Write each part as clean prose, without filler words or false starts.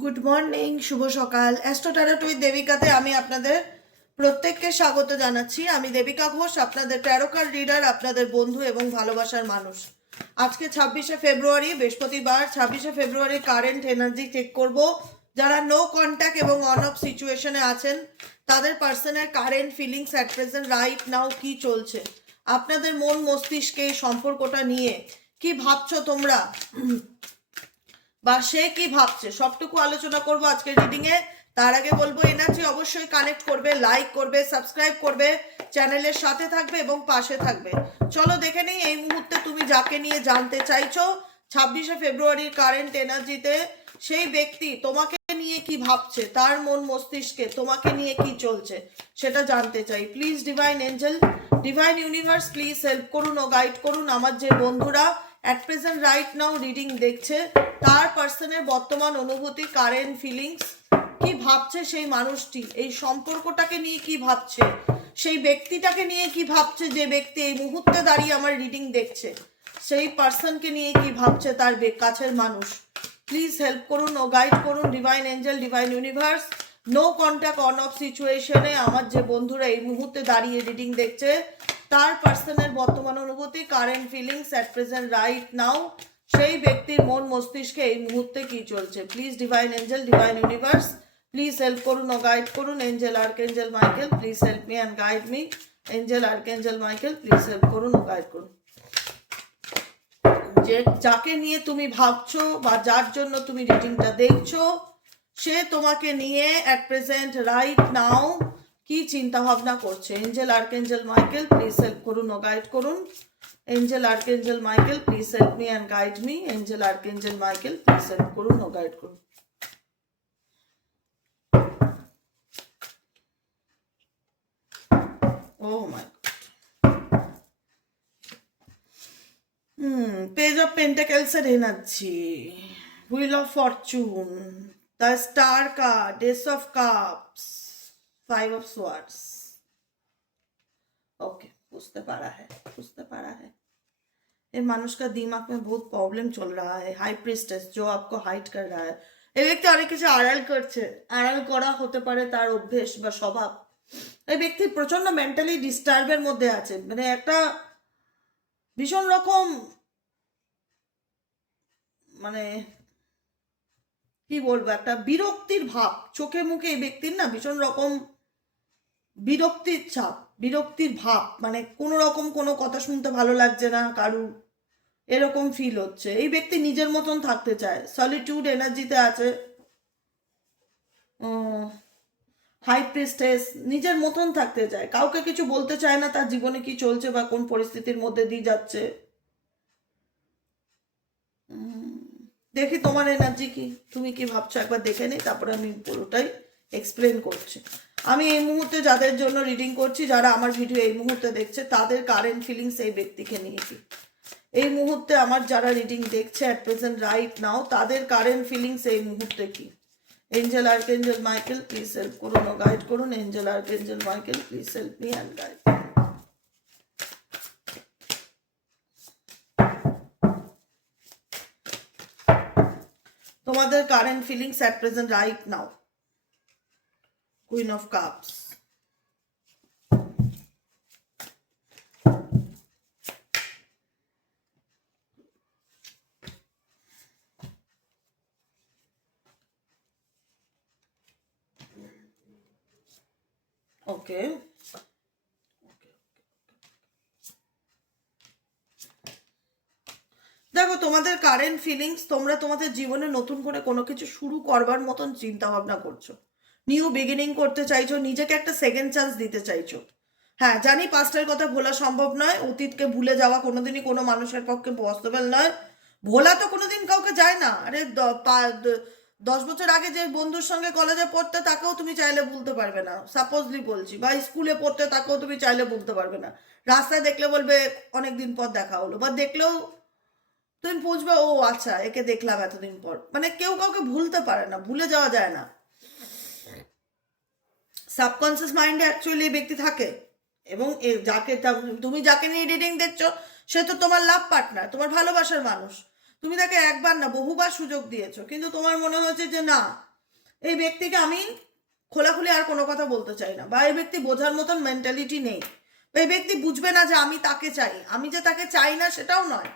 Good morning, শুভ সকাল। Astro tarot with দেবিকাতে আমি আপনাদের প্রত্যেককে স্বাগত জানাচ্ছি। আমি দেবিকা ঘোষ, আপনাদের ট্যারো কার্ড রিডার, আপনাদের বন্ধু এবং ভালোবাসার মানুষ। আজকে 26শে ফেব্রুয়ারি, বৃহস্পতিবার। 26শে ফেব্রুয়ারি কারেন্ট এনার্জি চেক করব। যারা নো কন্ট্যাক্ট এবং অন অফ সিচুয়েশনে আছেন তাদের পার্সনের current feelings at present right নাও কি চলছে, আপনাদের মন মস্তিষ্কে এই সম্পর্কটা নিয়ে কি ভাবছো তোমরা, বা সে কি ভাবছে, সবটুকু আলোচনা করব আজকের রিডিং এ। তার আগে বলবো এনার্জি অবশ্যই কানেক্ট করবে, লাইক করবে, সাবস্ক্রাইব করবে, চ্যানেলের সাথে থাকবে এবং পাশে থাকবে। চলো দেখে নেই এই মুহূর্তে তুমি যাকে নিয়ে জানতে চাইছো 26শে ফেব্রুয়ারির কারেন্ট এনার্জিতে সেই ব্যক্তি তোমাকে নিয়ে কি ভাবছে, তার মন মস্তিষ্কে তোমাকে নিয়ে কি চলছে সেটা জানতে চাই। Please divine angel, divine universe, please help করুন ও গাইড করুন আমার যে বন্ধুরা at present right now reading দেখছে তার পার্সনের বর্তমান অনুভূতি, কারেন্ট ফিলিংস, কি ভাবছে সেই মানুষটি, এই সম্পর্কটাকে নিয়ে কি ভাবছে, সেই ব্যক্তিটাকে নিয়ে কি ভাবছে, যে ব্যক্তি এই মুহূর্তে দাঁড়িয়ে আমার রিডিং দেখছে সেই পার্সনকে নিয়ে কি ভাবছে তার কাছের মানুষ। প্লিজ হেল্প করুন ও গাইড করুন divine angel, divine universe. No contact on off সিচুয়েশনে আমার যে বন্ধুরা এই মুহূর্তে দাঁড়িয়ে রিডিং দেখছে তার পার্সনের বর্তমান অনুভূতি, current feelings at present right now, সেই ব্যক্তির মন মস্তিষ্কে এই মুহূর্তে কি চলছে। Please divine angel, divine universe, please help করুন ও গাইড করুন। Angel archangel Michael, please help me and guide me. Angel archangel Michael, please help করুন ও গাইড করুন। যে যাকে নিয়ে তুমি ভাবছো বা যার জন্য তুমি রিডিংটা দেখছো সে তোমাকে নিয়ে অ্যাট প্রেজেন্ট রাইট নাও কি চিন্তা ভাবনা করছে। Angel archangel Michael, please help করুন ও গাইড করুন। Angel archangel Michael, please help me and guide me. Angel archangel Michael, please help করুন ও গাইড করুন। Oh my Page of Pentacles এর energy, Wheel of Fortune, the Star card, Ace of Cups, Five of Swords. Okay, बुझते पारा है, बुझते पारा है। ये मानुष का दिमाग में बहुत प्रॉब्लम चल रहा है। हाई प्रिस्टेस जो आपको हाइड कर रहा है, এই ব্যক্তি অনেক কিছু আড়াল করছে। আড়াল করা হতে পারে তার অভ্যেস বা স্বভাব। এই ব্যক্তি প্রচন্ড মেন্টালি ডিস্টার্বের মধ্যে আছে, মানে একটা ভীষণ রকম, মানে কি বলবো, একটা বিরক্তির ভাব চোখে মুখে এই ব্যক্তির, না ভীষণ রকম বিরক্তির ছাপ, বিরক্তির ভাব, মানে কোনো রকম কোনো কথা শুনতে ভালো লাগছে না কারুর, এরকম ফিল হচ্ছে। এই ব্যক্তি নিজের মতন থাকতে চায়, সলিটিউড এনার্জিতে আছে। হাই প্রিস্টেস নিজের মতন থাকতে চায়, কাউকে কিছু বলতে চায় না তার জীবনে কি চলছে বা কোন পরিস্থিতির মধ্যে দিয়ে যাচ্ছে। দেখি তোমার এনার্জি কি, তুমি কি ভাবছো একবার দেখে নিই, তারপরে আমি পুরোটাই এক্সপ্লেন করছি। আমি এই মুহূর্তে যাদের জন্য রিডিং করছি, যারা আমার ভিডিও এই মুহূর্তে দেখছে তাদের কারেন্ট ফিলিংস এই ব্যক্তিকে নিয়ে কি, এই মুহূর্তে আমার যারা রিডিং দেখছে অ্যাট প্রেজেন্ট রাইট নাও তাদের কারেন্ট ফিলিংস এই মুহূর্তে কি। Angel archangel Michael, please help করুন ও গাইড করুন। Angel archangel Michael, please help me and guide. তোমাদের current feelings at present right now, queen of cups, okay. দেখো তোমাদের কারেন্ট ফিলিংস, তোমরা তোমাদের জীবনে নতুন করে কোনো কিছু শুরু করবার মতন চিন্তা ভাবনা করছো, নিউ বিগিনিং করতে চাইছো, নিজেকে একটা সেকেন্ড চান্স দিতে চাইছো। হ্যাঁ জানি পাস্টের কথা ভোলা সম্ভব নয়, অতীতকে ভুলে যাওয়া কোনোদিনই কোনো মানুষের পক্ষে পসিবল নয়। ভোলা তো কোনোদিন কাউকে যায় না। আরে 10 বছর আগে যে বন্ধুর সঙ্গে কলেজে পড়তে তাকেও তুমি চাইলে ভুলতে পারবে না, সাপোজলি বলছি, বা স্কুলে পড়তে তাকেও তুমি চাইলে ভুলতে পারবে না। রাস্তায় দেখলে বলবে অনেকদিন পর দেখা হলো, বা দেখলেও তুমি বুঝবে ও আচ্ছা একে দেখলাম এতদিন পর। মানে কেউ কাউকে ভুলতে পারে না, ভুলে যাওয়া যায় না। সাবকনসিয়াস মাইন্ডে অ্যাকচুয়ালি ব্যক্তি থাকে, এবং যাকে তুমি যাকে নিয়ে রিডিং দেখছো সে তো তোমার লাভ পার্টনার, তোমার ভালোবাসার মানুষ। তুমি তাকে একবার না বহুবার সুযোগ দিয়েছো, কিন্তু তোমার মনে হয়েছে যে না, এই ব্যক্তিকে আমি খোলাখুলি আর কোনো কথা বলতে চাই না, বা এই ব্যক্তি বোঝার মতন মেন্টালিটি নেই, বা এই ব্যক্তি বুঝবে না যে আমি তাকে চাই। আমি যে তাকে চাই না সেটাও নয়,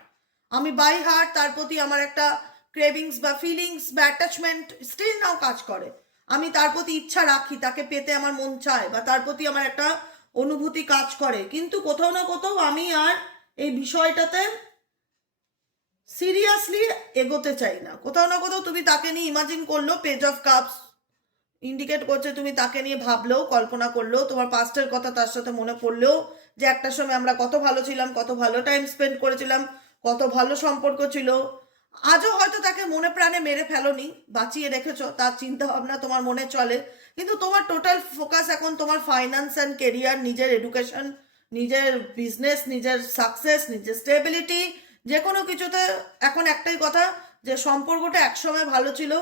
আমি বাই হার্ট তার প্রতি আমার একটা ক্রেভিংস বা ফিলিংস বা অ্যাটাচমেন্ট স্টিল নাও কাজ করে। আমি তার প্রতি ইচ্ছা রাখি, তাকে পেতে আমার মন চায়, বা তার প্রতি আমার একটা অনুভূতি কাজ করে, কিন্তু কোথাও না কোথাও আমি আর এই বিষয়টাতে সিরিয়াসলি এগোতে চাই না। কোথাও না কোথাও তুমি তাকে নিয়ে ইমাজিন করলো, পেজ অফ কাপস ইন্ডিকেট করছে তুমি তাকে নিয়ে ভাবলেও, কল্পনা করলেও, তোমার পাস্টের কথা তার সাথে মনে পড়লেও, যে একটা সময় আমরা কত ভালো ছিলাম, কত ভালো টাইম স্পেন্ড করেছিলাম, কত ভালো সম্পর্ক ছিল। আজও হয়তো তাকে মনে প্রাণে মেরে ফেলোনি, বাঁচিয়ে রেখেছো, তার চিন্তা ভাবনা তোমার মনে চলে, কিন্তু তোমার টোটাল ফোকাস এখন তোমার ফাইন্যান্স অ্যান্ড কেরিয়ার, নিজের এডুকেশন, নিজের বিজনেস, নিজের সাকসেস, নিজের স্টেবিলিটি, যে কোনো কিছুতে এখন একটাই কথা, যে সম্পর্কটা একসময় ভালো ছিল,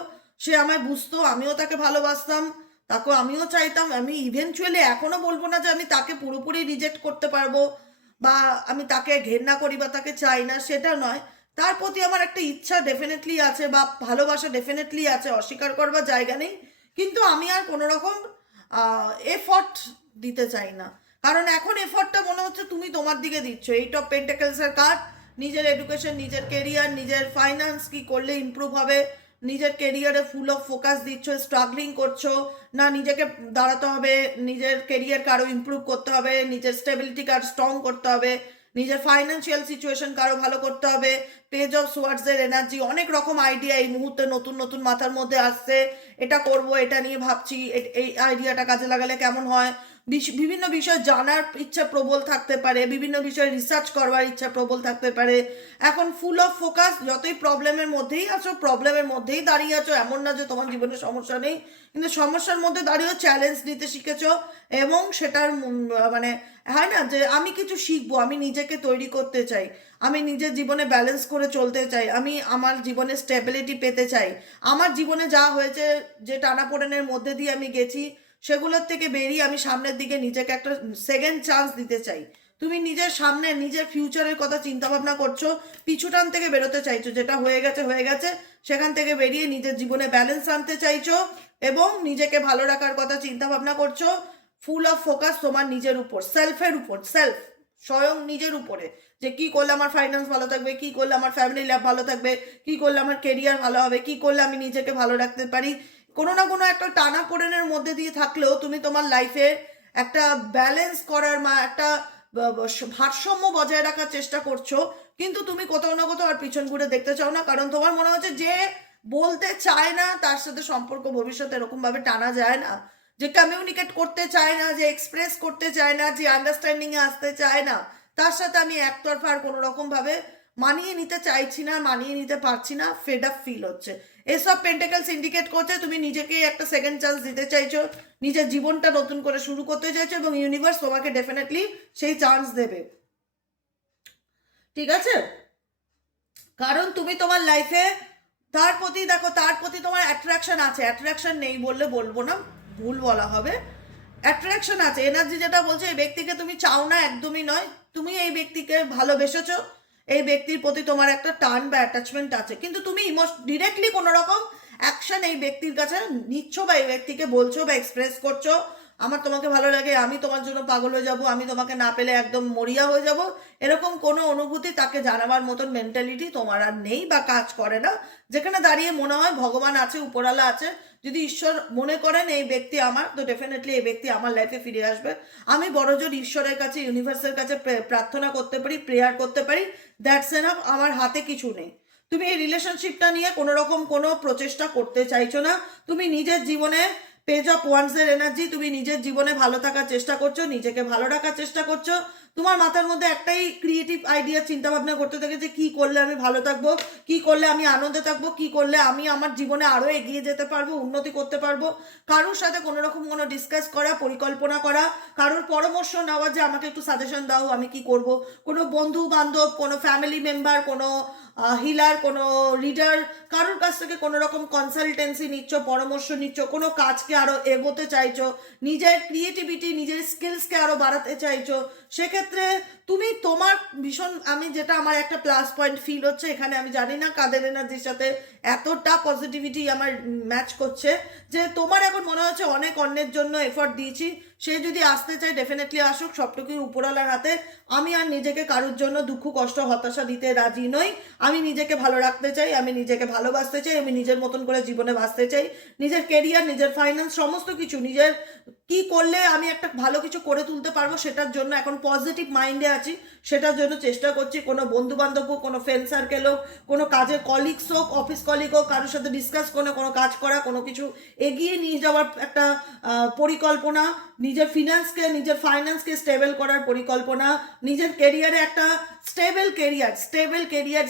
সে আমায় বুঝতো, আমিও তাকে ভালোবাসতাম, তাকে আমিও চাইতাম। আমি ইভেনচুয়ালি এখনো বলবো না যে আমি তাকে পুরোপুরি রিজেক্ট করতে পারবো, বা আমি তাকে ঘেন্না করি বা তাকে চাই না, সেটা নয়। তার প্রতি আমার একটা ইচ্ছা ডেফিনেটলি আছে, বা ভালোবাসা ডেফিনেটলি আছে, অস্বীকার করবার জায়গা নেই, কিন্তু আমি আর কোনো রকম এফর্ট দিতে চাই না। কারণ এখন এফর্টটা মনে হচ্ছে তুমি তোমার দিকে দিচ্ছ। এইট অফ পেন্টাকেলসের কার্ড, নিজের এডুকেশন, নিজের কেরিয়ার, নিজের ফাইন্যান্স কি করলে ইমপ্রুভ হবে, নিজের কেরিয়ারে ফুল অফ ফোকাস দিচ্ছ, স্ট্রাগলিং করছো না, নিজেকে দাঁড়াতে হবে, নিজের কেরিয়ারকে আরও ইমপ্রুভ করতে হবে, নিজের স্টেবিলিটিকে আরও স্ট্রং করতে হবে, নিজের ফাইন্যান্সিয়াল সিচুয়েশনকে আরও ভালো করতে হবে। পেজ অফ সোয়ার্ডসের এনার্জি, অনেক রকম আইডিয়া এই মুহূর্তে নতুন নতুন মাথার মধ্যে আসছে, এটা করব, এটা নিয়ে ভাবছি, এই আইডিয়াটা কাজে লাগালে কেমন হয়, বিভিন্ন বিষয় জানার ইচ্ছা প্রবল থাকতে পারে, বিভিন্ন বিষয়ে রিসার্চ করবার ইচ্ছা প্রবল থাকতে পারে। এখন ফুল অফ ফোকাস, যতই প্রবলেমের মধ্যেই আছো, প্রবলেমের মধ্যেই দাঁড়িয়ে আছো, এমন না যে তোমার জীবনে সমস্যা নেই, কিন্তু সমস্যার মধ্যে দাঁড়িয়েও চ্যালেঞ্জ নিতে শিখেছো, এবং সেটার মানে হয় না যে আমি কিছু শিখবো, আমি নিজেকে তৈরি করতে চাই, আমি নিজের জীবনে ব্যালেন্স করে চলতে চাই, আমি আমার জীবনে স্টেবিলিটি পেতে চাই, আমার জীবনে যা হয়েছে, যে টানাপোড়েনের মধ্যে দিয়ে আমি গেছি, সেগুলোর থেকে বেরিয়ে আমি সামনের দিকে নিজেকে একটা সেকেন্ড চান্স দিতে চাই। তুমি নিজের সামনে, নিজের ফিউচারের কথা চিন্তা ভাবনা করছো, পিছুটান থেকে বেরোতে চাইছো, যেটা হয়ে গেছে হয়ে গেছে, সেখান থেকে বেরিয়ে নিজের জীবনে ব্যালেন্স আনতে চাইছো, এবং নিজেকে ভালো রাখার কথা চিন্তা ভাবনা করছো। ফুল অফ ফোকাস তোমার নিজের উপর, সেলফের উপর, সেলফ, স্বয়ং নিজের উপরে, যে কি করলে আমার ফাইন্যান্স ভালো থাকবে, কি করলে আমার ফ্যামিলি লাইফ ভালো থাকবে, কি করলে আমার কেরিয়ার ভালো হবে, কি করলে আমি নিজেকে ভালো রাখতে পারি। কোনো না কোনো একটা টানাপোড়েনের মধ্যে দিয়ে থাকলেও তুমি তোমার লাইফে একটা ব্যালেন্স করার, একটা ভারসাম্য বজায় রাখার চেষ্টা করছো, কিন্তু তুমি কোথাও না কোথাও আর পিছন ঘুরে দেখতে চাও না, কারণ তোমার মনে হচ্ছে যে বলতে চায় না তার সাথে সম্পর্ক ভবিষ্যতে এরকম ভাবে টানা যায় না, যে কমিউনিকেট করতে চায় না, যে এক্সপ্রেস করতে চায় না, যে আন্ডারস্ট্যান্ডিং এ আসতে চায় না, তার সাথে আমি একতরফা আর কোনো রকম ভাবে মানিয়ে নিতে চাইছি না, মানিয়ে নিতে পারছি না, ফেড আপ ফিল হচ্ছে। এসব পেন্টাকেলস ইন্ডিকেট করছে তুমি নিজেকেই একটা সেকেন্ড চান্স দিতে চাইছো, নিজের জীবনটা নতুন করে শুরু করতে চাইছো, এবং ইউনিভার্স তোমাকে ডেফিনেটলি সেই চান্স দেবে। ঠিক আছে? কারণ তুমি তোমার লাইফে তার প্রতি, দেখো, তার প্রতি তোমার অ্যাট্রাকশন আছে, অ্যাট্রাকশন নেই বললে বলবো না, ভুল বলা হবে, অ্যাট্রাকশন আছে। এনার্জি যেটা বলছে, এই ব্যক্তিকে তুমি চাও না, একদমই নয়, তুমি এই ব্যক্তিকে ভালোবেসেছো, এই ব্যক্তির প্রতি তোমার একটা টান বা অ্যাটাচমেন্ট আছে, কিন্তু তুমি ডিরেক্টলি কোনো রকম অ্যাকশন এই ব্যক্তির কাছে নিচ্ছ, বা এই ব্যক্তিকে বলছো বা এক্সপ্রেস করছো, আমার তোমাকে ভালো লাগে, আমি তোমার জন্য পাগল হয়ে যাব, আমি তোমাকে না পেলে একদম মরিয়া হয়ে যাব, এরকম কোনো অনুভূতি তাকে জানাবার মতন মেন্টালিটি তোমার আর নেই বা কাজ করে না। যেখানে দাঁড়িয়ে মনে হয় ভগবান আছে, উপরালা আছে, যদি ঈশ্বর মনে করেন এই ব্যক্তি আমার, তো ডেফিনেটলি এই ব্যক্তি আমার লাইফে ফিরে আসবে। আমি বড়জোর ঈশ্বরের কাছে, ইউনিভার্সের কাছে প্রার্থনা করতে পারি, প্রেয়ার করতে পারি, দ্যাটস এনাফ, আমার হাতে কিছু নেই। তুমি এই রিলেশনশিপটা নিয়ে কোনো রকম কোনো প্রচেষ্টা করতে চাইছো না, তুমি নিজের জীবনে পেজ অফ ওয়ান্সের এনার্জি, তুমি নিজের জীবনে ভালো থাকার চেষ্টা করছো, নিজেকে ভালো রাখার চেষ্টা করছো, তোমার মাথার মধ্যে একটাই ক্রিয়েটিভ আইডিয়া, চিন্তা ভাবনা করতে থাকে যে কি করলে আমি ভালো থাকবো, কি করলে আমি আনন্দে থাকবো, কি করলে আমি আমার জীবনে আরো এগিয়ে যেতে পারবো, উন্নতি করতে পারবো। কারোর সাথে কোনো রকম কোনো ডিসকাস করা, পরিকল্পনা করা, কারোর পরামর্শ নেওয়া, যে আমাকে একটু সাজেশন দাও আমি কি করব, কোনো বন্ধু বান্ধব, কোনো ফ্যামিলি মেম্বার, কোনো হিলার, কোনো রিডার, কারোর কাছ থেকে কোনো রকম কনসালটেন্সি নিচ্ছ, পরামর্শ নিচ্ছ, কোনো কাজকে আরো এগোতে চাইছো, নিজের ক্রিয়েটিভিটি, নিজের স্কিলসকে আরো বাড়াতে চাইছো, সেক্ষেত্রে তুমি তোমার ভীষণ, আমি যেটা আমার একটা প্লাস পয়েন্ট ফিল হচ্ছে এখানে, আমি জানি না কাদের এনার্জির সাথে এতটা পজিটিভিটি আমার ম্যাচ করছে, যে তোমার এখন মনে হচ্ছে অনেক অন্যের জন্য এফর্ট দিয়েছি, সে যদি আসতে চায় ডেফিনেটলি আসুক, সবটুকুই উপরওয়ালার হাতে। আমি আর নিজেকে কারোর জন্য দুঃখ কষ্ট হতাশা দিতে রাজি নই। আমি নিজেকে ভালো রাখতে চাই, আমি নিজেকে ভালোবাসতে চাই, আমি নিজের মতন করে জীবনে বাঁচতে চাই। নিজের কেরিয়ার, নিজের ফাইন্যান্স, সমস্ত কিছু নিজের কি করলে আমি একটা ভালো কিছু করে তুলতে পারবো সেটার জন্য এখন পজিটিভ মাইন্ডে আছি, সেটার জন্য চেষ্টা করছি। কোনো বন্ধু বান্ধব হোক, কোনো ফ্রেন্ড সার্কেল হোক, কোনো কাজের কলিগস হোক, অফিস কলিগ হোক, কারোর সাথে ডিসকাস করে কোনো কাজ করা, কোনো কিছু এগিয়ে নিয়ে যাওয়ার একটা পরিকল্পনা, নিজের ফিনান্সকে, নিজের ফাইন্যান্সকে স্টেবল করার পরিকল্পনা, নিজের কেরিয়ারে একটা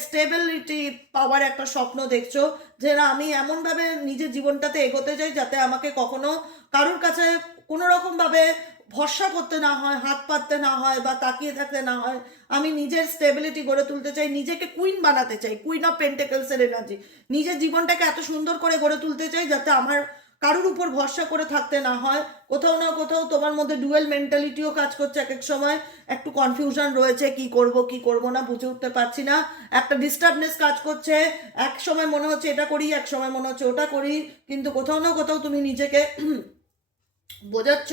স্টেবিলিটি পাওয়ার একটা স্বপ্ন দেখছো, যে না আমি এমনভাবে নিজের জীবনটাতে এগোতে চাই যাতে আমাকে কখনো কারোর কাছে কোনো রকমভাবে ভরসা করতে না হয়, হাত পাততে না হয়, বা তাকিয়ে থাকতে না হয়। আমি নিজের স্টেবিলিটি গড়ে তুলতে চাই, নিজেকে কুইন বানাতে চাই, কুইন অফ পেন্টেকলসের এনার্জি। নিজের জীবনটাকে এত সুন্দর করে গড়ে তুলতে চাই যাতে আমার কারোর উপর ভরসা করে থাকতে না হয়। কোথাও না কোথাও তোমার মধ্যে ডুয়েল মেন্টালিটিও কাজ করছে, এক এক সময় একটু কনফিউশন রয়েছে, কি করব কি করব না বুঝে উঠতে পারছি না, একটা ডিস্টার্বনেস কাজ করছে, এক সময় মনে হচ্ছে এটা করি, এক সময় মনে হচ্ছে ওটা করি, কিন্তু কোথাও না কোথাও তুমি নিজেকে বোঝাচ্ছ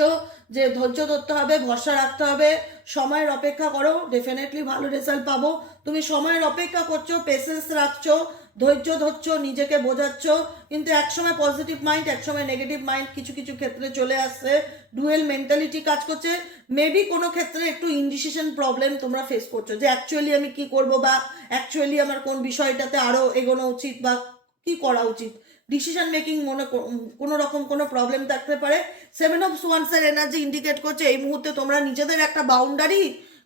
যে ধৈর্য ধরতে হবে, ভরসা রাখতে হবে, সময়ের অপেক্ষা করো, ডেফিনেটলি ভালো রেজাল্ট পাবো। তুমি সময়ের অপেক্ষা করছো, পেশেন্স রাখছো, ধৈর্য ধরছো, নিজেকে বোঝাচ্ছ, কিন্তু একসময় পজিটিভ মাইন্ড, একসময় নেগেটিভ মাইন্ড কিছু কিছু ক্ষেত্রে চলে আসছে, ডুয়েল মেন্টালিটি কাজ করছে। মেবি কোনো ক্ষেত্রে একটু ইনডিসিশন প্রবলেম তোমরা ফেস করছো, যে অ্যাকচুয়ালি আমি কি করব, বা অ্যাকচুয়ালি আমার কোন বিষয়টাতে আরো এগোনো উচিত, বা কি করা উচিত, ডিসিশন মেকিং কোনো রকম কোনো প্রবলেম থাকতে পারে। 7 অফ ওয়ান্সের এনার্জি ইন্ডিকেট করছে এই মুহূর্তে তোমরা নিজেদের একটা বাউন্ডারি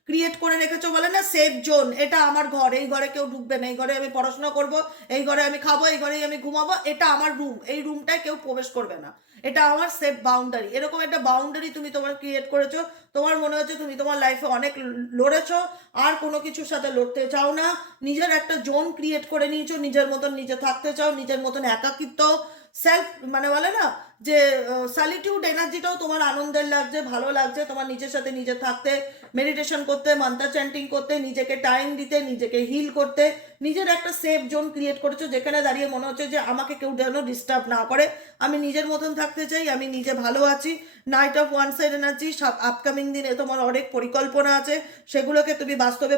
ক্রিয়েট করে রেখেছো, বলে না সেফ জোন, এটা আমার ঘর, এই ঘরে কেউ ঢুকবে না, এই ঘরে আমি পড়াশোনা করব, এই ঘরে আমি খাবো, এই ঘরেই আমি ঘুমাবো, এটা আমার রুম, এই রুমটায় কেউ প্রবেশ করবে না, এটা আমার সেফ বাউন্ডারি। এরকম একটা বাউন্ডারি তুমি তোমার ক্রিয়েট করেছো। তোমার মনে হচ্ছে তুমি তোমার লাইফে অনেক লড়েছো, আর কোনো কিছুর সাথে লড়তে চাও না, নিজের একটা জোন ক্রিয়েট করে নিয়েছো, নিজের মতন নিজে থাকতে চাও, নিজের মতন একাকিত্ব, সেলফ মানে বলে না যে সলিটিউড এনার্জিটাও তোমার আনন্দের লাগছে, ভালো লাগছে তোমার নিজের সাথে নিজে থাকতে, মেডিটেশন করতে, মান্ত্র চ্যান্টিং করতে, নিজেকে টাইম দিতে, নিজেকে হিল করতে, নিজের একটা সেফ জোন ক্রিয়েট করেছো, যেখানে দাঁড়িয়ে মনে হচ্ছে যে আমাকে কেউ যেন ডিস্টার্ব না করে, আমি নিজের মতন থাকতে চাই, আমি নিজে ভালো আছি। নাইট অফ ওয়ান্সের এনার্জি, আপকামিং দিনে তোমার অনেক পরিকল্পনা আছে, সেগুলোকে তুমি বাস্তবে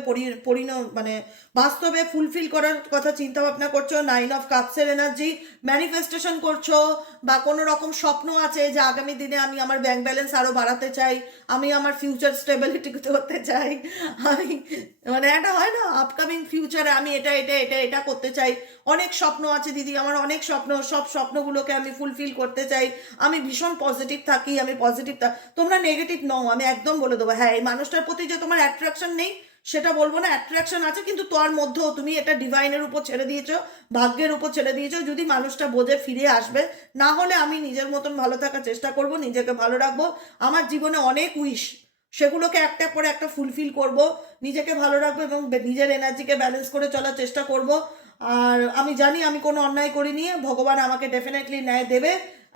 মানে বাস্তবে ফুলফিল করার কথা চিন্তা ভাবনা করছো। 9 অফ কাপসের এনার্জি, ম্যানিফেস্টেশন করছো, বা কোনো রকম স্বপ্ন আছে যে আগামী দিনে আমি আমার ব্যাংক ব্যালেন্স আরো বাড়াতে চাই, আমি আমার ফিউচার স্টেবিলিটি করতে চাই, আমি মানে একটা হয় না আপকামিং ফিউচারে আমি এটা এটা এটা এটা করতে চাই, অনেক স্বপ্ন আছে দিদি আমার, অনেক স্বপ্ন, সব স্বপ্নগুলোকে আমি ফুলফিল করতে চাই, আমি ভীষণ পজিটিভ থাকি, আমি পজিটিভ তোমরা নেগেটিভ নও, আমি একদম বলে দেবো। হ্যাঁ, এই মানুষটার প্রতি যে তোমার অ্যাট্রাকশন নেই সেটা বলবো না, অ্যাট্রাকশন আছে, কিন্তু তার মধ্যেও তুমি এটা ডিভাইনের উপর ছেড়ে দিয়েছো, ভাগ্যের উপর ছেড়ে দিয়েছো, যদি মানুষটা বোঝে ফিরে আসবে, না হলে আমি নিজের মতন ভালো থাকার চেষ্টা করব, নিজেকে ভালো রাখবো, আমার জীবনে অনেক উইশ, সেগুলোকে একটা পরে একটা ফুলফিল করব, নিজেকে ভালো রাখবো এবং নিজের এনার্জিকে ব্যালেন্স করে চলার চেষ্টা করব। আর আমি জানি আমি কোনো অন্যায় করিনি, ভগবান আমাকে ডেফিনেটলি ন্যায় দেবে।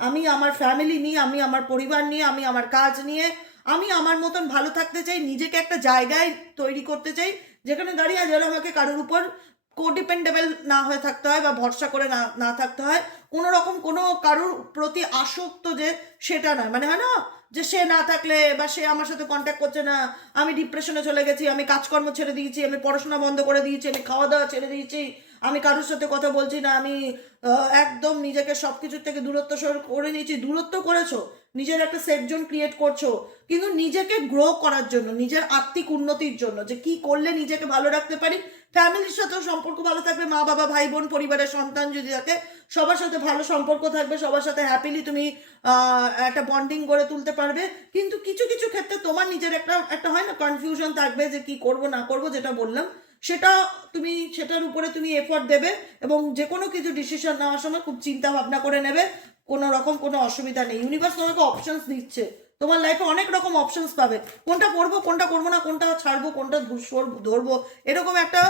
আমি আমার ফ্যামিলি নিয়ে, আমি আমার পরিবার নিয়ে, আমি আমার কাজ নিয়ে, আমি আমার মতন ভালো থাকতে চাই, নিজেকে একটা জায়গায় তৈরি করতে চাই যেখানে দাঁড়িয়ে যেন আমাকে কারোর উপর কোডিপেন্ডেবল না হয়ে থাকতে হয়, বা ভরসা করে না না থাকতে হয়, কোনো রকম কোনো কারোর প্রতি আসক্ত যে সেটা নয়, মানে হয় না যে সে না থাকলে বা সে আমার সাথে কন্ট্যাক্ট করছে না, আমি ডিপ্রেশনে চলে গেছি, আমি কাজকর্ম ছেড়ে দিয়েছি, আমি পড়াশোনা বন্ধ করে দিয়েছি, আমি খাওয়া দাওয়া ছেড়ে দিয়েছি, আমি কারোর সাথে কথা বলছি না, আমি একদম নিজেকে সব কিছুর থেকে দূরত্ব করে নিয়েছি। দূরত্ব করেছো, নিজের একটা সেফ জোন ক্রিয়েট করছো, কিন্তু নিজেকে গ্রো করার জন্য, নিজের আত্মিক উন্নতির জন্য, যে কি করলে নিজেকে ভালো রাখতে পারি, ফ্যামিলির সাথেও সম্পর্ক ভালো থাকবে, মা বাবা ভাই বোন পরিবারের সন্তান যদি থাকে সবার সাথে ভালো সম্পর্ক থাকবে, সবার সাথে হ্যাপিলি তুমি একটা বন্ডিং গড়ে তুলতে পারবে। কিন্তু কিছু কিছু ক্ষেত্রে তোমার নিজের একটা একটা হয় না কনফিউশন থাকবে যে কি করব না করব, যেটা বললাম সেটা তুমি সেটার উপরে তুমি এফোর্ট দেবে, এবং যে কোনো কিছু ডিসিশন নেওয়ার সময় খুব চিন্তা ভাবনা করে নেবে, কোনো রকম কোনো অসুবিধা নেই। ইউনিভার্স তোমাকে অপশনস দিচ্ছে, তোমার লাইফে অনেক রকম অপশনস পাবে, কোনটা করবো কোনটা করবো না, কোনটা ছাড়বো কোনটা ধরবো, এরকম একটা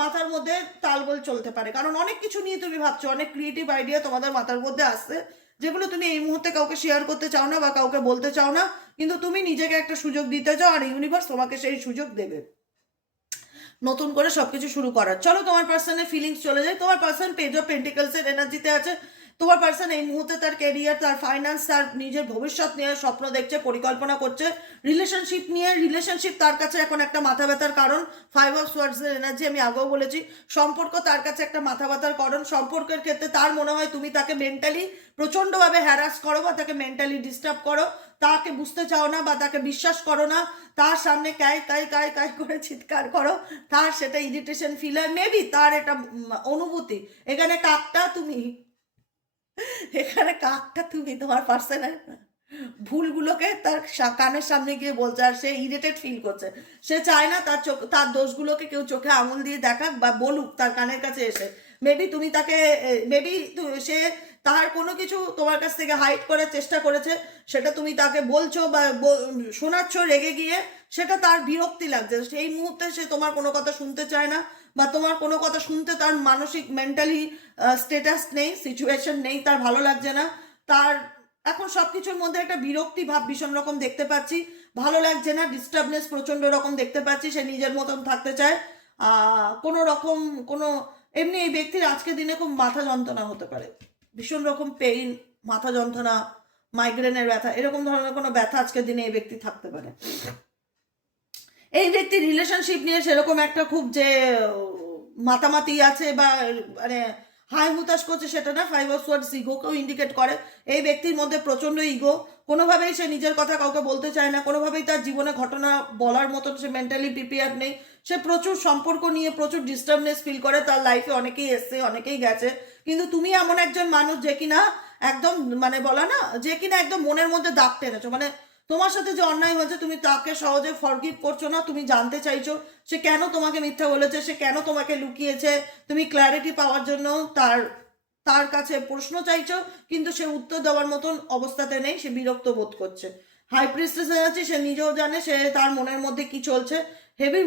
মাথার মধ্যে তালগোল চলতে পারে, কারণ অনেক কিছু নিয়ে তুমি ভাবছো, অনেক ক্রিয়েটিভ আইডিয়া তোমাদের মাথার মধ্যে আসছে, যেগুলো তুমি এই মুহূর্তে কাউকে শেয়ার করতে চাও না বা কাউকে বলতে চাও না, কিন্তু তুমি নিজেকে একটা সুযোগ দিতে চাও, আর ইউনিভার্স তোমাকে সেই সুযোগ দেবে। নতুন করে সবকিছু শুরু করার। চলো তোমার পার্সনের ফিলিংস চলে যায়। তোমার পার্সন পেজ অফ পেন্টিকলসের এনার্জিতে আছে। তোমার পার্সন এই মুহূর্তে তার ক্যারিয়ার, তার ফাইন্যান্স, তার নিজের ভবিষ্যৎ নিয়ে স্বপ্ন দেখছে, পরিকল্পনা করছে। রিলেশনশিপ নিয়ে, রিলেশনশিপ তার কাছে এখন একটা মাথা ব্যথার কারণ। 5 অফ সোয়ার্ডসের এনার্জি আমি আগেও বলেছি, সম্পর্ক তার কাছে একটা মাথা ব্যথার কারণ। সম্পর্কের ক্ষেত্রে তার মনে হয় তুমি তাকে মেন্টালি প্রচণ্ডভাবে হ্যারাস করো বা তাকে মেন্টালি ডিস্টার্ব করো, তাকে বুঝতে চাও না বা তাকে বিশ্বাস করো না, তার সামনে কাই কাই কাই কাই করে চিৎকার করো, তার সেটা ইরিটেশন ফিল হয়, মেবি তার এটা অনুভূতি। এখানে কাকটা তুমি, এখানে কাকটা তুমি তোমার পার্সনের ভুলগুলোকে তার কানের সামনে গিয়ে বলছে, আর সে ইরিটেট ফিল করছে। সে চায় না তার চোখ, তার দোষগুলোকে কেউ চোখে আঙুল দিয়ে দেখাক বা বলুক তার কানের কাছে এসে। মেবি তুমি তাকে, মেবি সে তার কোনো কিছু তোমার কাছ থেকে হাইড করার চেষ্টা করেছে, সেটা তুমি তাকে বলছো বা শোনাচ্ছ রেগে গিয়ে, সেটা তার বিরক্তি লাগছে। সেই মুহূর্তে সে তোমার কোনো কথা শুনতে চায় না বা তোমার কোনো কথা শুনতে তার মানসিক মেন্টালি স্টেটাস নেই, সিচুয়েশন নেই, তার ভালো লাগছে না। তার এখন সব কিছুর মধ্যে একটা বিরক্তি ভাব ভীষণ রকম দেখতে পাচ্ছি, ভালো লাগছে না, ডিস্টার্বনেস প্রচণ্ড রকম দেখতে পাচ্ছি। সে নিজের মতন থাকতে চায়। কোনো রকম কোনো এমনি এই ব্যক্তির আজকের দিনে খুব মাথা যন্ত্রণা হতে পারে, ভীষণ রকম পেইন, মাথা যন্ত্রণা, মাইগ্রেনের ব্যথা, এরকম ধরনের কোনো ব্যথা আজকের দিনে এই ব্যক্তি থাকতে পারে। এই ব্যক্তি রিলেশনশিপ নিয়ে সেরকম একটা খুব যে মাতামাতি আছে বা মানে হাই হুতাশ করছে সেটা না। 5 অফ সোয়ার্ডস ইগোকেও ইন্ডিকেট করে। এই ব্যক্তির মধ্যে প্রচণ্ড ইগো, কোনোভাবেই সে নিজের কথা কাউকে বলতে চায় না, কোনোভাবেই তার জীবনে ঘটনা বলার মতন সে মেন্টালি প্রিপেয়ার নেই। সে প্রচুর সম্পর্ক নিয়ে প্রচুর ডিস্টার্বনেস ফিল করে, তার লাইফে অনেকেই এসছে, অনেকেই গেছে, কিন্তু তুমি এমন একজন মানুষ যে কিনা একদম মানে বলা না, যে কিনা একদম মনের মধ্যে দাগ টেনেছো। মানে তোমার সাথে যে অন্যায় হয়েছে তুমি তাকে সহজে ফরগিভ করছো না, তুমি জানতে চাইছো সে কেন তোমাকে মিথ্যা বলেছে, সে কেন তোমাকে লুকিয়েছে, তুমি ক্ল্যারিটি পাওয়ার জন্য তার তার কাছে প্রশ্ন চাইছো, কিন্তু সে উত্তর দেওয়ার মতন অবস্থাতে নেই, সে বিরক্ত বোধ করছে। হাই প্রিস্টেস আছে, সে নিজেও জানে সে তার মনের মধ্যে কি চলছে। হেভি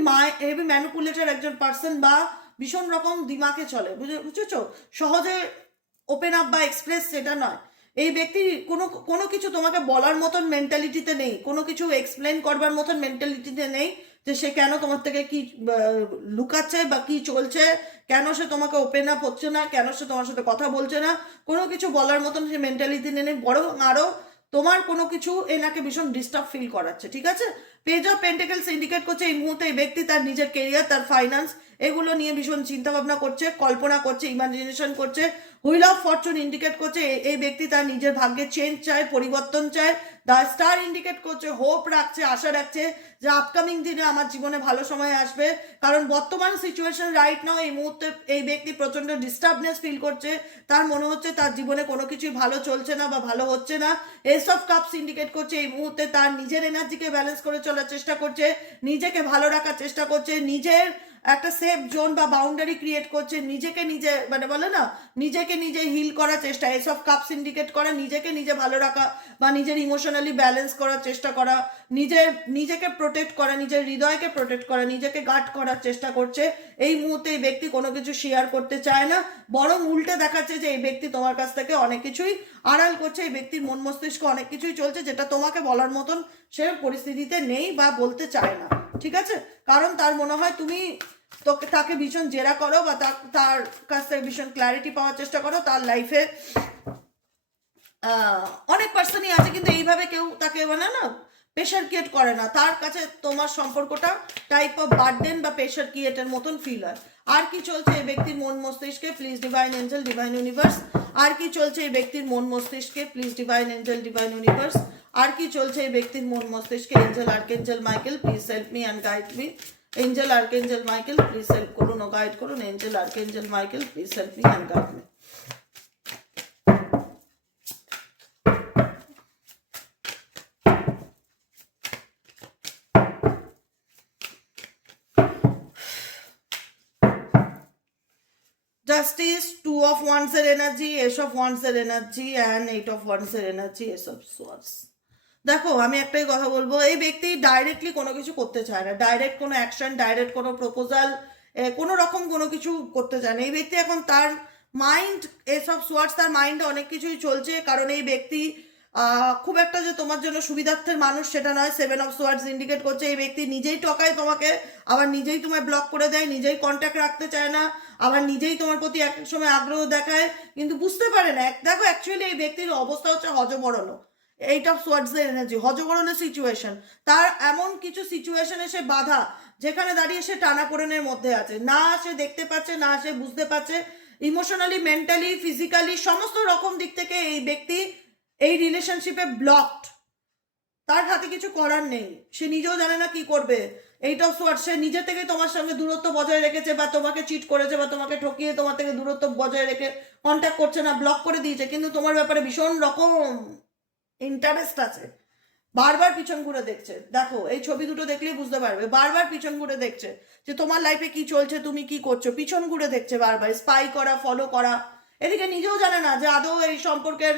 ম্যানিপুলেটর একজন পার্সন বা ভীষণ রকম দিমাগে চলে, বুঝেছো? সহজে ওপেন আপ বা এক্সপ্রেস সেটা নয়। এই ব্যক্তি কোনো কোনো কিছু তোমাকে বলার মতন মেন্টালিটিতে নেই, কোনো কিছু এক্সপ্লেন করবার মতন মেন্টালিটিতে নেই যে সে কেন তোমার থেকে কি লুকাচ্ছে বা কি চলছে, কেন সে তোমাকে ওপেন আপ হচ্ছে না, কেন সে তোমার সাথে কথা বলছে না, কোনো কিছু বলার মতন সে মেন্টালিটি নেই, বরং আরও তোমার কোনো কিছু এনাকে ভীষণ ডিস্টার্ব ফিল করাচ্ছে। ঠিক আছে, পেজ অফ পেন্টিকলস ইন্ডিকেট করছে এই মুহূর্তে এই ব্যক্তি তার নিজের কেরিয়ার, তার ফাইন্যান্স, এগুলো নিয়ে ভীষণ চিন্তা ভাবনা করছে, কল্পনা করছে, ইমাজিনেশন করছে। হুইল অফ ফরচুন ইন্ডিকেট করছে এই ব্যক্তি তার নিজের ভাগ্যে চেঞ্জ চায়, পরিবর্তন চায়। দ্য স্টার ইন্ডিকেট করছে হোপ রাখছে, আশা রাখছে যে আপকামিং দিনে আমার জীবনে ভালো সময় আসবে। কারণ বর্তমান সিচুয়েশন রাইট নাও এই মুহূর্তে এই ব্যক্তি প্রচণ্ড ডিস্টার্বনেস ফিল করছে, তার মনে হচ্ছে তার জীবনে কোনো কিছুই ভালো চলছে না বা ভালো হচ্ছে না। এস অফ কাপস ইন্ডিকেট করছে এই মুহূর্তে তার নিজের এনার্জিকে ব্যালেন্স করে চলার চেষ্টা করছে, নিজেকে ভালো রাখার চেষ্টা করছে, নিজের একটা সেফ জোন বা বাউন্ডারি ক্রিয়েট করছে, নিজেকে নিজে মানে বলে না নিজেকে নিজে হিল করার চেষ্টা। এস অফ কাপস ইন্ডিকেট করে নিজেকে নিজে ভালো রাখা বা নিজের ইমোশনালি ব্যালেন্স করার চেষ্টা করা, নিজেকে প্রোটেক্ট করা, নিজের হৃদয়কে প্রোটেক্ট করা, নিজেকে গার্ড করার চেষ্টা করছে। এই মুহূর্তে এই ব্যক্তি কোনো কিছু শেয়ার করতে চায় না, বরং উল্টে দেখাচ্ছে যে এই ব্যক্তি তোমার কাছ থেকে অনেক কিছুই আড়াল করছে। এই ব্যক্তির মন মস্তিষ্কে অনেক কিছুই চলছে যেটা তোমাকে বলার মতন সে পরিস্থিতিতে নেই বা বলতে চায় না। ঠিক আছে, কারণ তার মনে হয় তুমি তাকে ভীষণ জেরা করো বা তার কাছ থেকে ভীষণ ক্ল্যারিটি পাওয়ার চেষ্টা করো। তার লাইফে অনেক পার্সনই আছে, কিন্তু এইভাবে কেউ তাকে মানে না প্রেশার ক্রিয়েট করে না। তার কাছে তোমার সম্পর্কটা টাইপ অফ বার্ডেন বা প্রেশার ক্রিয়েটের মতন ফিল হয়। আর কি চলছে এই ব্যক্তির মন মস্তিষ্কে, please divine angel, divine universe. আর কি চলছে এই ব্যক্তির মন মস্তিষ্কে, please divine angel, divine universe. আর কি চলছে এই ব্যক্তির মন মস্তিষ্কে, angel archangel Michael please help me and guide me. Angel archangel Michael please help করুন ও গাইড করুন। Angel archangel Michael please help me and guide me. Justice, 2 of Wands এর এনার্জি, Ace of Wands এর energy and 8 of Wands এর energy, Ace of Swords। দেখো আমি একটাই কথা বলবো, এই ব্যক্তি ডাইরেক্টলি কোনো কিছু করতে চায় না, ডাইরেক্ট কোনো অ্যাকশন, ডাইরেক্ট কোনো প্রপোজাল, কোনো রকম কোনো কিছু করতে চায় না। এই ব্যক্তি এখন তার মাইন্ড, এস অফ সোয়ার্ডস, তার মাইন্ডে অনেক কিছুই চলছে, কারণ এই ব্যক্তি খুব একটা যে তোমার জন্য সুবিধার্থের মানুষ সেটা নয়। 7 অফ সোয়ার্ডস ইন্ডিকেট করছে এই ব্যক্তি নিজেই টকায় তোমাকে, আবার নিজেই তোমায় ব্লক করে দেয়, নিজেই কন্ট্যাক্ট রাখতে চায় না, আবার নিজেই তোমার প্রতি এক সময় আগ্রহ দেখায় কিন্তু বুঝতে পারে না। দেখো অ্যাকচুয়ালি এই ব্যক্তির অবস্থা হচ্ছে হজবরল। 8 অফ সোয়ার্ডসের এনার্জি, হজবরলের সিচুয়েশন। তার এমন কিছু সিচুয়েশনে সে বাধা, যেখানে দাঁড়িয়ে সে টানাপোড়েনের মধ্যে আছে, না সে দেখতে পাচ্ছে, না সে বুঝতে পারছে। ইমোশনালি, মেন্টালি, ফিজিক্যালি সমস্ত রকম দিক থেকে এই ব্যক্তি এই রিলেশনশিপে ব্লকড। তার হাতে কিছু করার নেই, সে নিজেও জানে না কি করবে। 8 অফ সোয়ার্ডস, সে নিজে থেকে তোমার সঙ্গে দূরত্ব বজায় রেখেছে, বা তোমাকে চিট করেছে, বা তোমাকে ঠকিয়ে তোমার থেকে দূরত্ব বজায় রেখে কন্ট্যাক্ট করছে না, ব্লক করে দিয়েছে, কিন্তু তোমার ব্যাপারে ভীষণ রকম ইন্টারেস্ট আছে। বারবার পিছন ঘুরে দেখছে। দেখো এই ছবি দুটো দেখলেই বুঝতে পারবে, বারবার পিছন ঘুরে দেখছে যে তোমার লাইফে কি চলছে, তুমি কি করছো, পিছন ঘুরে দেখছে বারবার, স্পাই করা, ফলো করা। এদিকে নিজেও জানে না যে আদৌ এই সম্পর্কের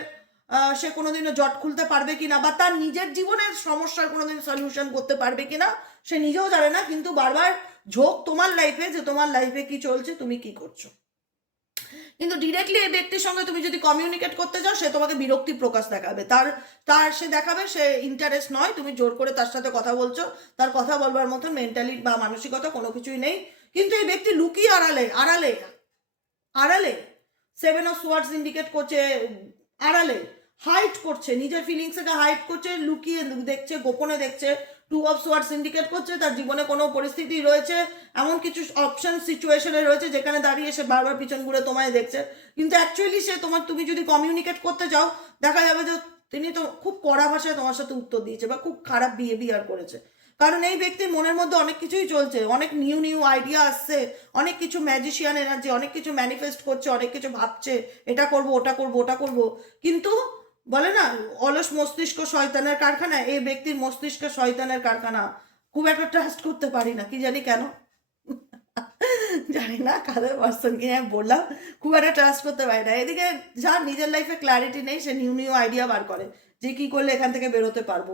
সে কোনোদিনও জট খুলতে পারবে কিনা, বা তার নিজের জীবনের সমস্যার কোনোদিন সলিউশন করতে পারবে কিনা সে নিজেও জানে না, কিন্তু বারবার ঝোঁক তোমার লাইফে, যে তোমার লাইফে কি চলছে, তুমি কি করছো। কিন্তু ডিরেক্টলি এই ব্যক্তির সঙ্গে তুমি যদি কমিউনিকেট করতে যাও, সে তোমাকে বিরক্তি প্রকাশ দেখাবে, তার সে দেখাবে সে ইন্টারেস্ট নয়, তুমি জোর করে তার সাথে কথা বলছো, তার কথা বলবার মতো মেন্টালি বা মানসিকতা কোনো কিছুই নেই। কিন্তু এই ব্যক্তি লুকিয়ে আড়ালে আড়ালে আড়ালে 7 অফ সোয়ার্ডস ইন্ডিকেট করছে, আড়ালে হাইড করছে, নিজের ফিলিংসকে হাইড করছে, লুকিয়ে দেখছে, গোপনে দেখছে। 2 অফ সোয়ার্ডস ইন্ডিকেট করছে তার জীবনে কোনো পরিস্থিতি রয়েছে, এমন কিছু অপশন সিচুয়েশনে রয়েছে যেখানে দাঁড়িয়ে সে বারবার পিছন ঘুরে তোমায় দেখছে, কিন্তু অ্যাকচুয়ালি সে তুমি যদি কমিউনিকেট করতে যাও, দেখা যাবে যে তিনি তো খুব কড়া ভাষায় তোমার সাথে উত্তর দিয়েছে বা খুব খারাপ বিহেভিয়ার করেছে। কারণ এই ব্যক্তির মনের মধ্যে অনেক কিছুই চলছে, অনেক নিউ নিউ আইডিয়া আসছে, অনেক কিছু ম্যাজিশিয়ান এনার্জি, অনেক কিছু ম্যানিফেস্ট করছে, অনেক কিছু ভাবছে, এটা করব, ওটা করব, ওটা করব। কিন্তু বলে না, অলস মস্তিষ্ক শয়তানের কারখানা, এই ব্যক্তির মস্তিষ্ক শয়তানের কারখানা। খুব একটা ট্রাস্ট করতে পারি না, কি জানি কেন, জানি না কাদের পার্সনকে আমি বললাম, খুব একটা ট্রাস্ট করতে পারি না। এদিকে যার নিজের লাইফে ক্ল্যারিটি নেই, সে নিউ নিউ আইডিয়া বার করে যে কি করলে এখান থেকে বেরোতে পারবো।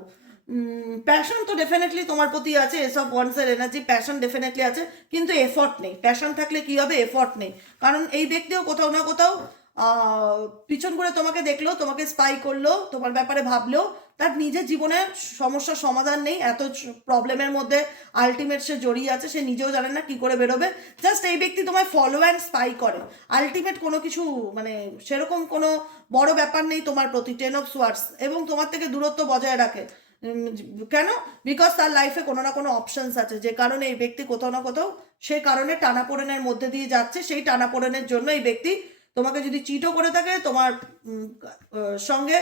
প্যাশন তো ডেফিনেটলি তোমার প্রতি আছে, এসব ওয়ান্সের এনার্জি, প্যাশন ডেফিনেটলি আছে, কিন্তু এফর্ট নেই। প্যাশন থাকলে কি হবে, এফর্ট নেই। কারণ এই ব্যক্তিও কোথাও না কোথাও পিছন করে তোমাকে দেখলো, তোমাকে স্পাই করলো, তোমার ব্যাপারে ভাবলো, তার নিজের জীবনের সমস্যার সমাধান নেই, এত প্রবলেমের মধ্যে আলটিমেট সে জড়িয়ে আছে, সে নিজেও জানে না কি করে বেরোবে। জাস্ট এই ব্যক্তি তোমায় ফলো অ্যান্ড স্পাই করে, আলটিমেট কোনো কিছু মানে সেরকম কোনো বড় ব্যাপার নেই তোমার প্রতি। 10 অফ সোয়ার্ডস, এবং তোমার থেকে দূরত্ব বজায় রাখে। কেন? বিকজ তার লাইফে কোনো না কোনো অপশনস আছে, যে কারণে এই ব্যক্তি কোথাও না কোথাও সেই কারণে টানাপোড়েনের মধ্যে দিয়ে যাচ্ছে। সেই টানাপোড়েনের জন্য এই ব্যক্তি তোমাকে যদি চিটও করে থাকে, তোমার সঙ্গে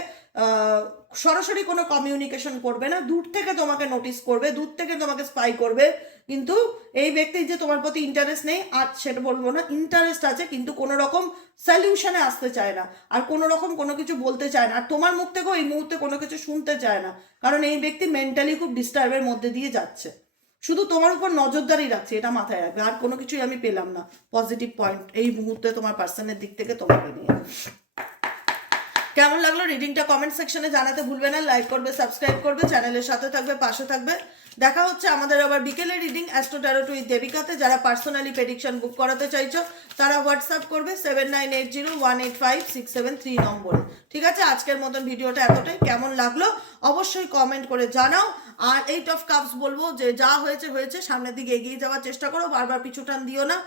সরাসরি কোনো কমিউনিকেশন করবে না, দূর থেকে তোমাকে নোটিস করবে, দূর থেকে তোমাকে স্পাই করবে। কিন্তু এই ব্যক্তির যে তোমার প্রতি ইন্টারেস্ট নেই, আজ সেটা বলবো না, ইন্টারেস্ট আছে, কিন্তু কোনো রকম সলিউশনে আসতে চায় না, আর কোনো রকম কোনো কিছু বলতে চায় না, আর তোমার মুখ থেকেও এই মুহূর্তে কোনো কিছু শুনতে চায় না। কারণ এই ব্যক্তি মেন্টালি খুব ডিস্টার্বের মধ্যে দিয়ে যাচ্ছে, শুধু তোমার উপর নজরদারি রাখছে, এটা মাথায় রাখবে। আর কোনো কিছুই আমি পেলাম না পজিটিভ পয়েন্ট এই মুহূর্তে তোমার পার্সনের দিক থেকে তোমাকে নিয়ে। কেমন লাগলো রিডিংটা কমেন্ট সেকশনে জানাতে ভুলবে না। লাইক করবে, সাবস্ক্রাইব করবে, চ্যানেলের সাথে থাকবে, পাশে থাকবে। দেখা হচ্ছে আমাদের আবার বিকেলে রিডিং অ্যাস্ট্রো ট্যারোট উইথ দেবিকাতে। যারা পার্সোনালি প্রেডিকশন বুক করাতে চাইছো তারা হোয়াটসঅ্যাপ করবে 7980185673 নম্বরে। ঠিক আছে, আজকের মতন ভিডিওটা এতটাই। কেমন লাগলো অবশ্যই কমেন্ট করে জানাও। আর 8 অফ কাপস বলবো যে যা হয়েছে হয়েছে, সামনের দিকে এগিয়ে যাওয়ার চেষ্টা করো, বারবার পিছু টান দিও না,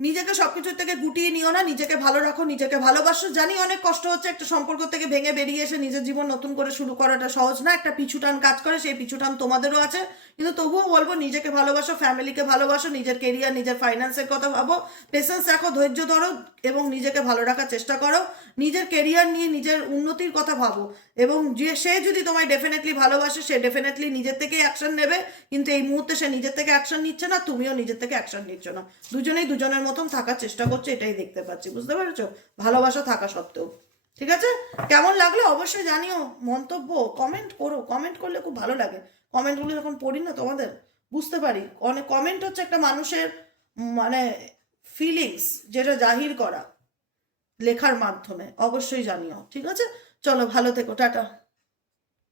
নিজেকে সবকিছুর থেকে গুটিয়ে নিও না, নিজেকে ভালো রাখো, নিজেকে ভালোবাসো। জানি অনেক কষ্ট হচ্ছে, একটা সম্পর্ক থেকে ভেঙে বেরিয়ে এসে নিজের জীবন নতুন করে শুরু করাটা সহজ না, একটা পিছুটান কাজ করে, সেই পিছুটান তোমাদেরও আছে, কিন্তু তবুও বলবো নিজেকে ভালোবাসো, ফ্যামিলিকে ভালোবাসো, নিজের কেরিয়ার, নিজের ফাইন্যান্সের কথা ভাবো, পেশেন্স রাখো, ধৈর্য ধরো, এবং নিজেকে ভালো রাখার চেষ্টা করো, নিজের কেরিয়ার নিয়ে নিজের উন্নতির কথা ভাবো। এবং যে সে যদি তোমায় ডেফিনেটলি ভালোবাসে, সে ডেফিনেটলি নিজের থেকেই অ্যাকশন নেবে, কিন্তু এই মুহূর্তে সে নিজের থেকে অ্যাকশন নিচ্ছে না, তুমিও নিজের থেকে অ্যাকশন নিচ্ছ না, দুজনেই দুজনের মতন থাকার চেষ্টা করছে, এটাই দেখতে পাচ্ছি। বুঝতে পেরেছো? ভালোবাসা থাকা সত্ত্বেও। ঠিক আছে, কেমন লাগলো অবশ্যই জানিও, মন্তব্য কমেন্ট করো, কমেন্ট করলে খুব ভালো লাগে। কমেন্টগুলো যখন পড়ি না তোমাদের, বুঝতে পারি অনেক কমেন্ট হচ্ছে একটা মানুষের মানে ফিলিংস, যেটা জাহির করা লেখার মাধ্যমে। অবশ্যই জানিও। ঠিক আছে, চলো ভালো থেকো, টাটা।